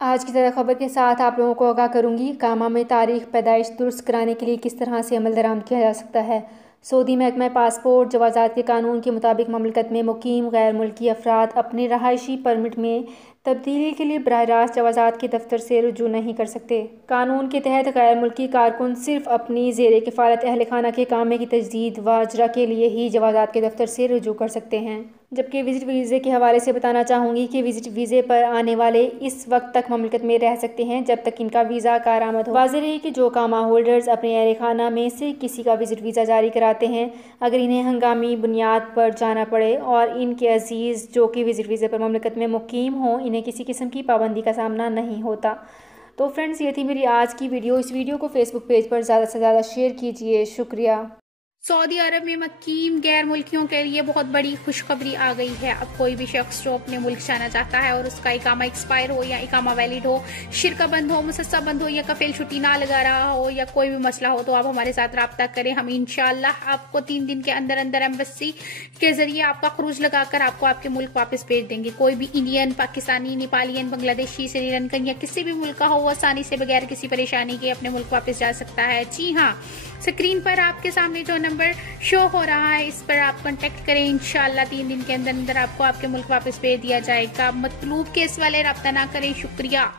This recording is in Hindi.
आज की ज़्यादा खबर के साथ आप लोगों को आगाह करूंगी। कामा में तारीख पैदाइश दुरुस्त कराने के लिए किस तरह से अमल दरामद किया जा सकता है। सऊदी महकमा पासपोर्ट जवाज़ात के कानून के मुताबिक ममलकत में मुकीम गैर मुल्की अफराद अपने रहायशी परमिट में तब्दीली के लिए बराह रास्त जवाज़ात के दफ्तर से रुजू नहीं कर सकते। कानून के तहत गैर मुल्की कारकुन सिर्फ अपनी ज़ेर किफ़ालत अहल खाना के कामे की तजदीद व अजरा के लिए ही जवाज़ात के दफ्तर से रुजू कर सकते हैं। जबकि विजिट वीज़े के हवाले से बताना चाहूँगी कि विजिट वीज़े पर आने वाले इस वक्त तक ममलकत में रह सकते हैं जब तक इनका वीज़ा कारआमद हो। वाज़ेह रहे कि जो कामा होल्डर्स अपने अहल खाना में से किसी का विजिट वीज़ा जारी कराते हैं, अगर इन्हें हंगामी बुनियाद पर जाना पड़े और इनके अजीज़ जो कि विजिट वीज़े पर ममलकत में मुकीम हों, इन्हें किसी किस्म की पाबंदी का सामना नहीं होता। तो फ्रेंड्स, ये थी मेरी आज की वीडियो। इस वीडियो को फेसबुक पेज पर ज़्यादा से ज़्यादा शेयर कीजिए। शुक्रिया। सऊदी अरब में मुकीम गैर मुल्कियों के लिए बहुत बड़ी खुशखबरी आ गई है। अब कोई भी शख्स जो अपने मुल्क जाना चाहता है और उसका इकामा एक्सपायर हो या इकामा वैलिड हो, शिरका बंद हो, मुसस्सा बंद हो या कफील छुट्टी ना लगा रहा हो या कोई भी मसला हो, तो आप हमारे साथ रब्ता करें। हम इंशाअल्लाह आपको 3 दिन के अंदर अंदर एम्बेसी के जरिए आपका खरूज लगाकर आपको आपके मुल्क वापस भेज देंगे। कोई भी इंडियन, पाकिस्तानी, नेपालियन, बांग्लादेशी, श्रीलंकन या किसी भी मुल्क का हो, वो आसानी से बगैर किसी परेशानी के अपने मुल्क वापस जा सकता है। जी हाँ, स्क्रीन पर आपके सामने जो नंबर शो हो रहा है, इस पर आप कांटेक्ट करें। इंशाअल्लाह 3 दिन के अंदर अंदर आपको आपके मुल्क वापस भेज दिया जाएगा। मतलूब केस वाले रब्ता ना करें। शुक्रिया।